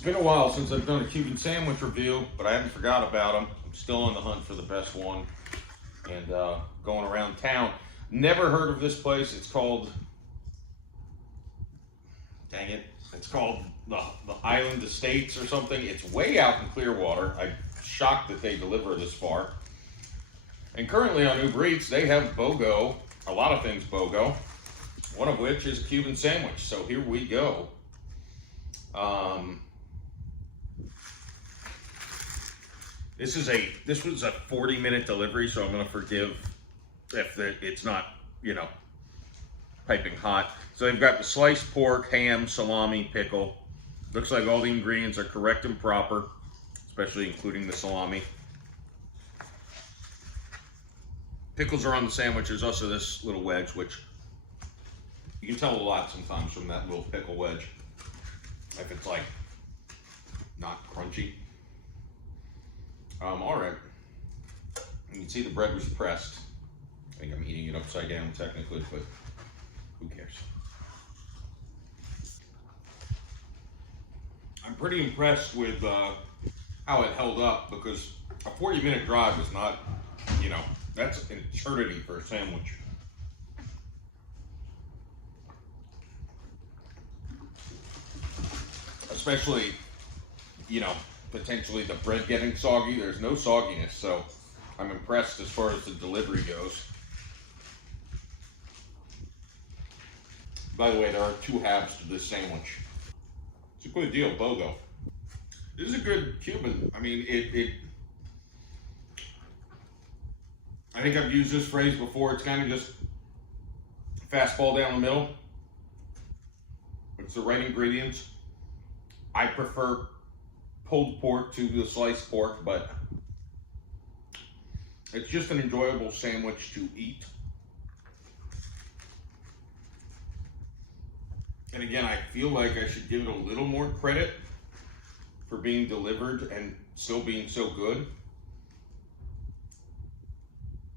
It's been a while since I've done a Cuban sandwich review, but I haven't forgot about them. I'm still on the hunt for the best one and going around town. Never heard of this place. It's called, dang it, it's called the Island Estates or something. It's way out in Clearwater. I'm shocked that they deliver this far. And currently on Uber Eats, they have BOGO, a lot of things BOGO, one of which is a Cuban sandwich. So here we go. This was a 40-minute delivery, so I'm gonna forgive if it's not, piping hot. So they've got the sliced pork, ham, salami, pickle. Looks like all the ingredients are correct and proper, especially including the salami. Pickles are on the sandwich. There's also this little wedge, which you can tell a lot sometimes from that little pickle wedge, if it's like not crunchy. All right. You can see the bread was pressed. I think I'm eating it upside down technically, but who cares? I'm pretty impressed with how it held up, because a 40-minute drive is not, that's an eternity for a sandwich. Especially, potentially the bread getting soggy. There's no sogginess, so I'm impressed as far as the delivery goes. By the way, there are 2 halves to this sandwich. It's a good deal, BOGO. This is a good Cuban. I mean, I think I've used this phrase before. It's kind of just fastball down the middle. It's the right ingredients. I prefer pulled pork to the sliced pork, but it's just an enjoyable sandwich to eat. And again, I feel like I should give it a little more credit for being delivered and still being so good.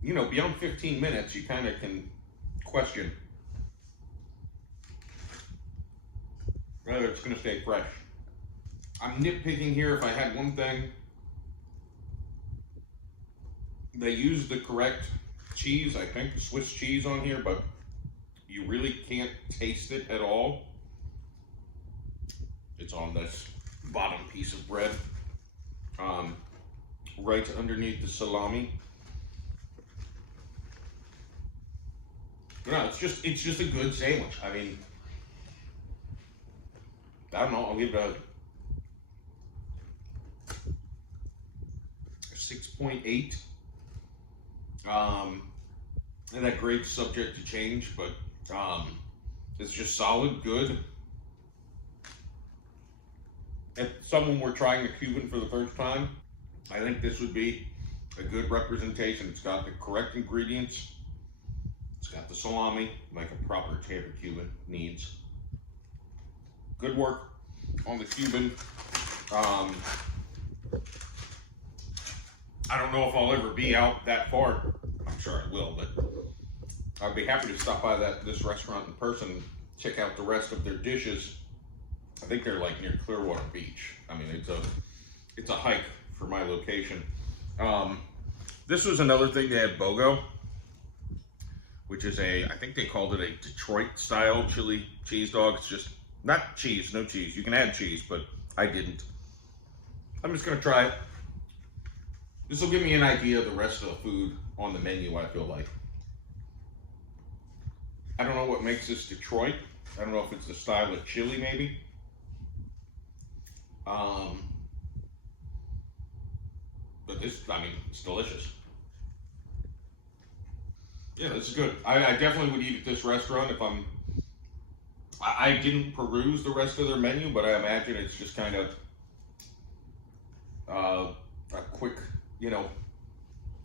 Beyond 15 minutes, you kind of can question whether it's going to stay fresh. I'm nitpicking here. If I had one thing, they used the correct cheese, I think Swiss cheese on here, but you really can't taste it at all. It's on this bottom piece of bread, right underneath the salami. No, it's just a good sandwich. I mean, I don't know, I'll give it a 6.8. And that grade's subject to change, but it's just solid, good. If someone were trying a Cuban for the first time, I think this would be a good representation. It's got the correct ingredients. It's got the salami, like a proper Tampa Cuban needs. Good work on the Cuban. I don't know if I'll ever be out that far. I'm sure I will, but I'd be happy to stop by this restaurant in person and check out the rest of their dishes. I think they're like near Clearwater Beach. I mean, it's a hike for my location. This was another thing. They had BOGO, which is I think they called it a Detroit style chili cheese dog. It's just not cheese, no cheese. You can add cheese, but I didn't. I'm just gonna try it. This will give me an idea of the rest of the food on the menu, I feel like. I don't know what makes this Detroit. I don't know if it's the style of chili, maybe. But this, I mean, it's delicious. Yeah, this is good. I definitely would eat at this restaurant if I didn't peruse the rest of their menu, but I imagine it's just kind of a quick,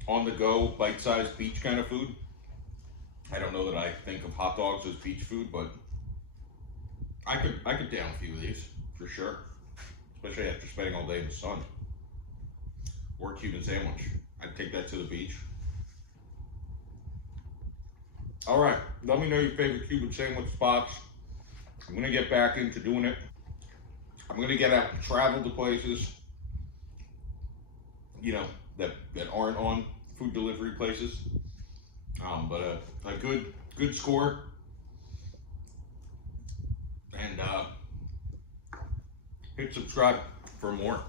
on-the-go, bite-sized beach kind of food. I don't know that I think of hot dogs as beach food, but I could down a few of these for sure, especially after spending all day in the sun. Or a Cuban sandwich. I'd take that to the beach. All right, let me know your favorite Cuban sandwich spots. I'm gonna get back into doing it I'm going to get out and travel to places, you know, that aren't on food delivery places. But a good score, and hit subscribe for more.